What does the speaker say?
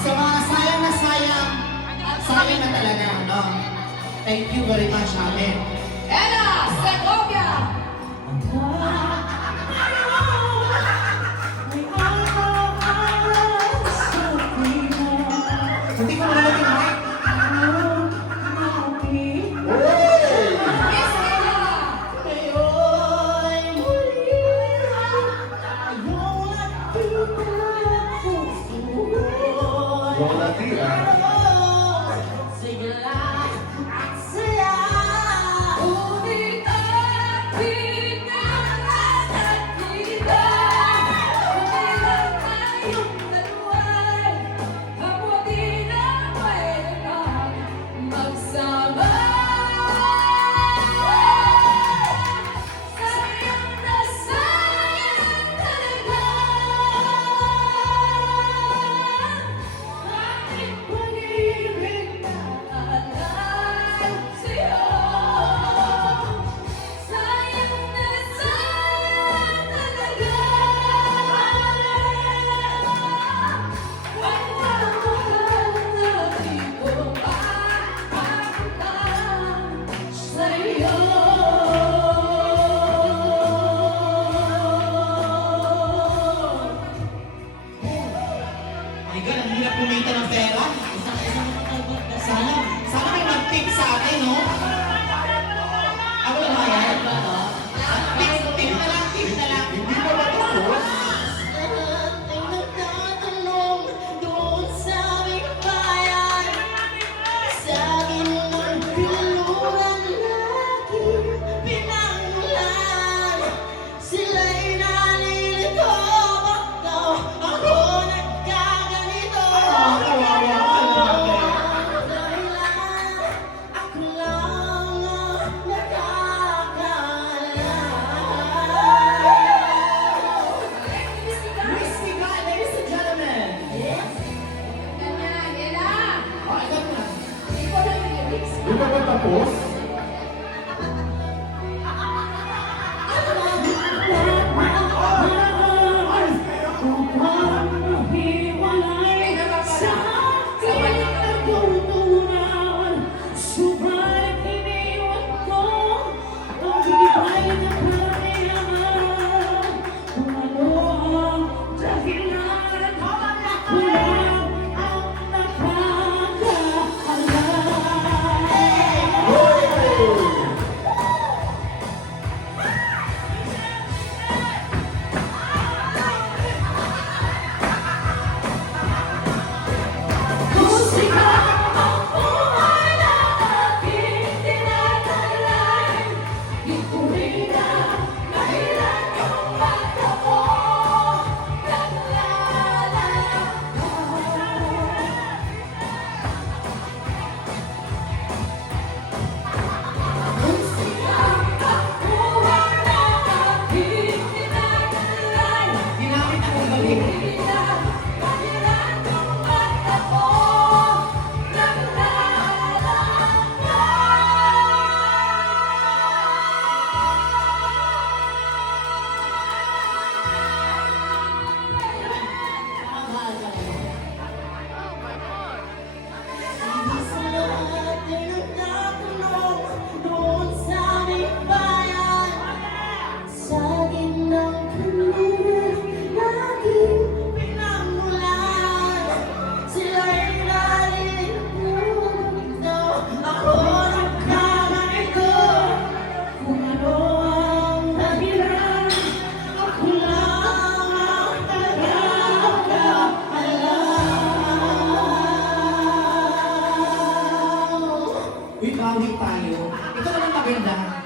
Sa mga sayang na sayang, sayang na talaga, no? Thank you very much, Amen. Ella Segovia! Hindi ko na natin, Mike. Miss Ella! Lola Tia. Ngunit aking nakakita, kailan tayong dalawa'y mabuti na pwede kang magsama. Sayang na sayang talaga aking pag-ibig na alay sa'yo. Sayang na sayang talaga wala mo lang na di ko mapapagtan sa'yo. My God, ang hirap kumita ng pera. Sana may mag-tip sa atin, no? Ako lang bayad ba, no? Tip na lang, tip na lang. Hindi pa ba tapos? Ladies and gentlemen. Ganyan, Ella! Oh, ikaw na. Hindi ko lang yung lyrics. Hindi pa ba tapos?